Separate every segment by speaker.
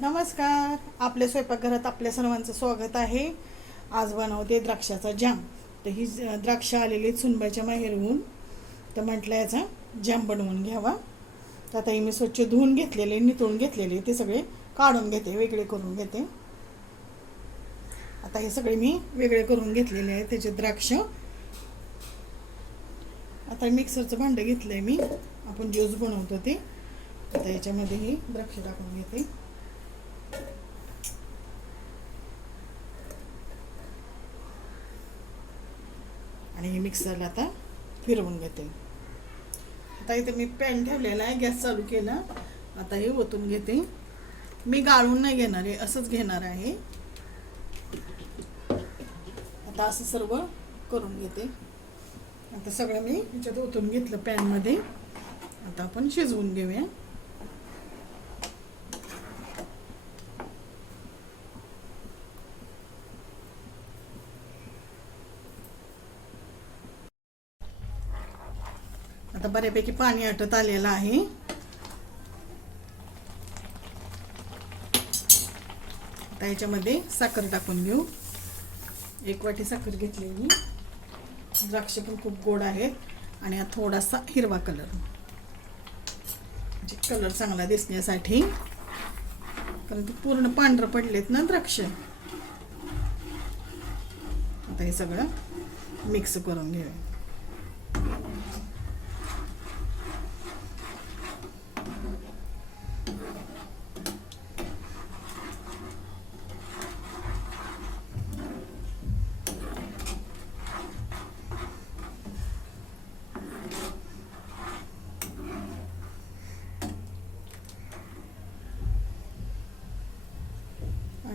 Speaker 1: नमस्कार. आपल्या स्वयंपाकघरात आपल्या सर्वांचं स्वागत आहे. आज बनवते द्राक्षाचा जाम. तर ही द्राक्ष आलेली आहेत सुनबाईच्या माहेरहून. तर म्हटलं याचा जाम बनवून घ्यावा. तर आता ही मी स्वच्छ धुवून घेतलेले नितळून घेतलेले ते सगळे काढून घेते वेगळे करून घेते. आता हे सगळे मी वेगळे करून घेतलेले आहे त्याचे द्राक्ष. आता मिक्सरचं भांडं घेतलं आहे मी. आपण ज्यूस बनवतो ते. आता याच्यामध्ये ही द्राक्ष टाकून घेते. आणि हे मिक्सरला आता फिरवून घेते. आता इथे मी पॅन ठेवलेला आहे गॅस चालू केला. आता हे ओतून घेते. मी गाळून नाही घेणार आहे असंच घेणार आहे. आता असं सर्व करून घेते. आता सगळं मी ह्याच्यात ओतून घेतलं पॅनमध्ये आता आपण शिजवून घेऊया. आता बऱ्यापैकी पाणी आटत आलेलं आहे. आता याच्यामध्ये साखर टाकून घेऊ. एक वाटी साखर घेतलेली. द्राक्ष पण खूप गोड आहेत. आणि हा थोडासा हिरवा कलर. म्हणजे कलर चांगला दिसण्यासाठी. कारण ते पूर्ण पांढरं पडलेत ना द्राक्ष. आता हे सगळं मिक्स करून घेऊया.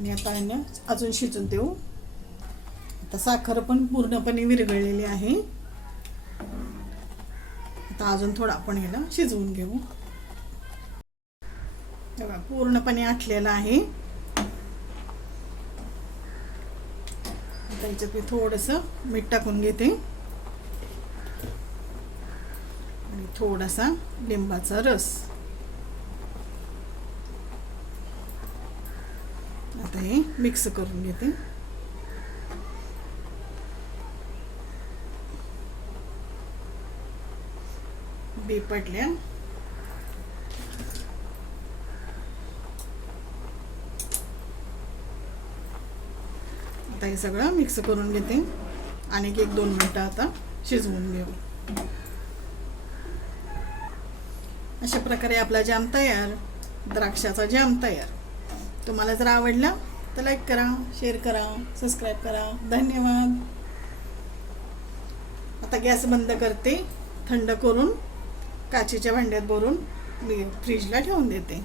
Speaker 1: आणि आता आहे ना अजून शिजून देऊ. आता साखर पण पूर्णपणे विरघळलेली आहे. आता अजून थोडं आपण याला शिजवून घेऊ. पूर्णपणे आटलेलं आहे. आता याच्यात मी थोडंसं मीठ टाकून घेते. आणि थोडासा लिंबाचा रस. आता हे मिक्स करून घेते. बी पडल्या. आता हे सगळं मिक्स करून घेते. आणि एक दोन मिनटं आता शिजवून घेऊ. अशा प्रकारे आपला जाम तयार द्राक्षाचा जाम तयार. तुम्हाला जर आवडला तर लाईक करा शेअर करा सबस्क्राईब करा. धन्यवाद. आता गॅस बंद करते. थंड करून काचेच्या भांड्यात भरून मी फ्रीजला ठेवून देते.